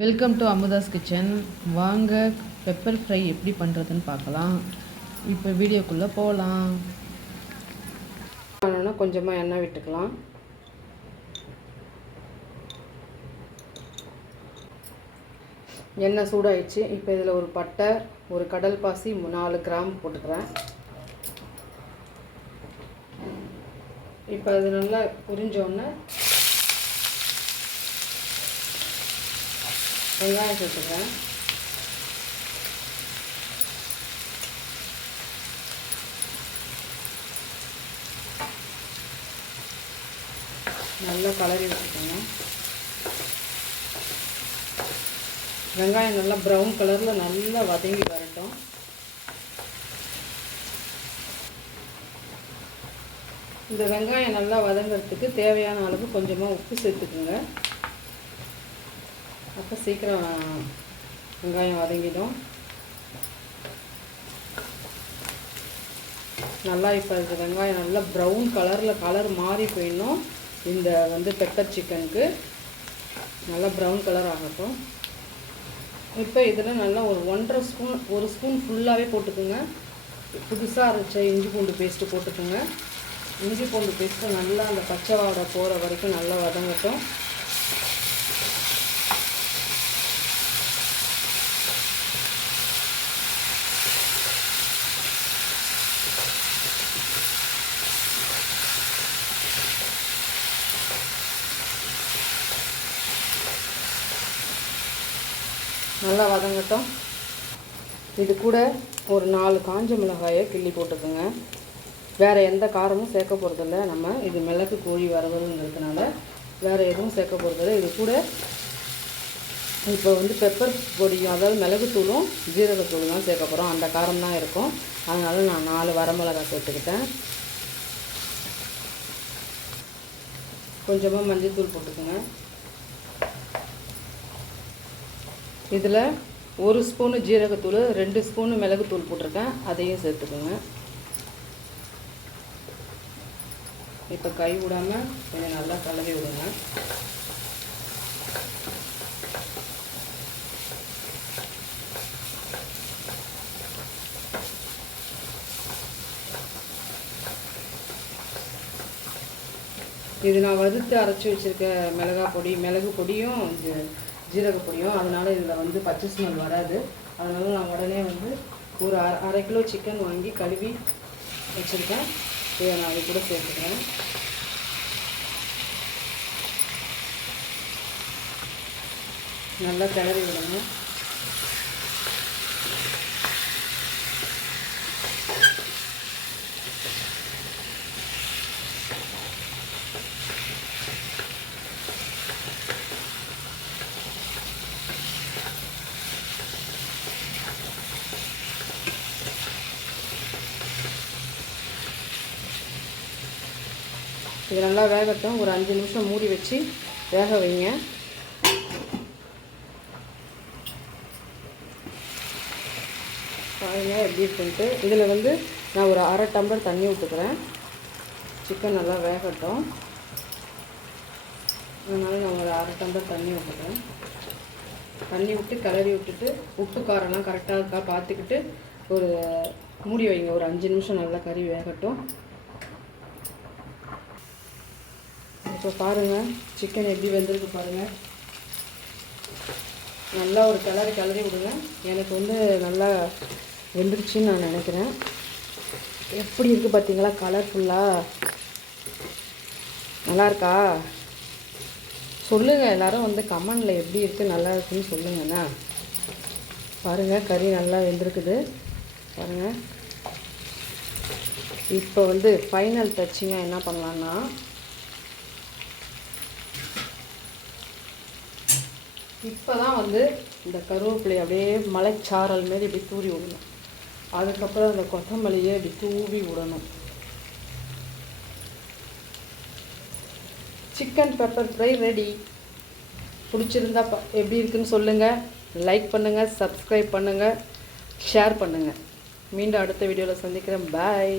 Welcome to Amudha's kitchen வாங்க pepper fry எப்படி பண்ணுறதுன்னு பார்க்கலாம். இப்போ வீடியோக்குள்ளே போகலாம் பண்ணணும்னா கொஞ்சமாக எண்ணெய் விட்டுக்கலாம். எண்ணெய் சூடாயிடுச்சு. இப்போ இதில் ஒரு பட்டை ஒரு கடல் பாசி நாலு கிராம் போட்டுக்கிறேன். இப்போ அது நல்லா புரிஞ்சோன்னே வெங்காயம் சேர்த்துக்கிறேன். நல்லா கலரி வச்சுக்கோங்க. வெங்காயம் நல்லா ப்ரௌன் கலரில் நல்லா வதங்கி வரட்டும். இந்த வெங்காயம் நல்லா வதங்கிறதுக்கு தேவையான அளவு கொஞ்சமாக உப்பு சேர்த்துக்குங்க. அப்போ சீக்கிரம் வெங்காயம் வதங்கிடும். நல்லா இப்போ இது வெங்காயம் நல்லா ப்ரௌன் கலரில் கலர் மாறி போயிடணும். இந்த வந்து பெப்பர் சிக்கனுக்கு நல்லா ப்ரௌன் கலர் ஆகட்டும். இப்போ இதில் நல்லா ஒரு ஒன்றரை ஸ்பூன் ஒரு ஸ்பூன் ஃபுல்லாகவே போட்டுக்கோங்க. புதுசாக அரைச்ச இஞ்சி பூண்டு பேஸ்ட்டு போட்டுக்கோங்க. இஞ்சி பூண்டு பேஸ்ட்டு நல்லா அந்த பச்சை வாடை போகிற வரைக்கும் நல்லா வதங்கட்டும். நல்லா வதங்கட்டும். இது கூட ஒரு நாலு காஞ்ச மிளகாயை கிள்ளி போட்டுக்கோங்க. வேறு எந்த காரமும் சேர்க்க போகிறதில்ல நம்ம இது மிளகு கோழி வரவதுங்கிறதுனால வேறு எதுவும் சேர்க்க போகிறதில்ல இது கூட இப்போ வந்து பெப்பர் பொடியும் அதாவது மிளகுத்தூளும் ஜீரகத்தூளும் தான் சேர்க்க போகிறோம் அந்த காரம் தான் இருக்கும். அதனால் நான் நாலு வரமிளகாய் சேர்த்துக்கிட்டேன். கொஞ்சமாக மஞ்சள்தூள் போட்டுக்கோங்க. இதில் ஒரு ஸ்பூனு ஜீரகத்தூள் ரெண்டு ஸ்பூனு மிளகுத்தூள் போட்டிருக்கேன். அதையும் சேர்த்துக்கோங்க. இப்போ கை விடாமல் கொஞ்சம் நல்லா கலவி விடுங்க. இது நான் வறுத்து அரைச்சி வச்சுருக்க மிளகா பொடி மிளகு பொடியும் இது ஜீரக பொடியும் அதனால் இதில் வந்து பச்சை ஸ்மெல் வராது. அதனால் நான் உடனே வந்து ஒரு அரை அரை கிலோ சிக்கன் வாங்கி கழுவி வச்சுருக்கேன். இதை நான் அது கூட சேர்த்துக்கிறேன். நல்லா கிளறி விடணும். இது நல்லா வேகட்டும். ஒரு அஞ்சு நிமிஷம் மூடி வச்சு வேக வைங்க. பாருங்க எப்படி இருக்குன்ட்டு. இதில் வந்து நான் ஒரு அரை டம்ளர் தண்ணி விட்டுக்கிறேன் சிக்கன் நல்லா வேகட்டும். அதனால் நான் ஒரு அரை டம்ளர் தண்ணி விட்டுக்கிறேன் தண்ணி விட்டு கிளறி விட்டுட்டு உப்பு காரம்லாம் கரெக்டாக இருக்கா பார்த்துக்கிட்டு ஒரு மூடி வைங்க. ஒரு அஞ்சு நிமிஷம் நல்லா கறி வேகட்டும். இப்போ பாருங்கள் சிக்கன் எப்படி வெந்திருக்கு பாருங்கள் நல்லா ஒரு கிளறி கிளறி விடுங்க. எனக்கு வந்து நல்லா வெந்துருச்சுன்னு நான் நினைக்கிறேன். எப்படி இருக்குது பார்த்தீங்களா கலர்ஃபுல்லாக நல்லாயிருக்கா சொல்லுங்கள் எல்லோரும் வந்து கமெண்டில் எப்படி இருக்குது நல்லா இருக்குன்னு சொல்லுங்கண்ணா பாருங்கள் கறி நல்லா வெந்திருக்குது. பாருங்கள் இப்போ வந்து ஃபைனல் டச்சிங்காக என்ன பண்ணலான்னா இப்போ தான் வந்து இந்த கருவேப்பிலை அப்படியே மலைச்சாரல் மாரி இப்படி தூவி விடணும். அதுக்கப்புறம் அந்த கொத்தமல்லியை இப்படி தூவி விடணும். சிக்கன் பெப்பர் ஃப்ரை ரெடி பிடிச்சிருந்தா எப்படி இருக்குன்னு சொல்லுங்கள் லைக் பண்ணுங்கள் சப்ஸ்கிரைப் பண்ணுங்கள் ஷேர் பண்ணுங்கள் மீண்டும் அடுத்த வீடியோவில் சந்திக்கிறேன். பாய்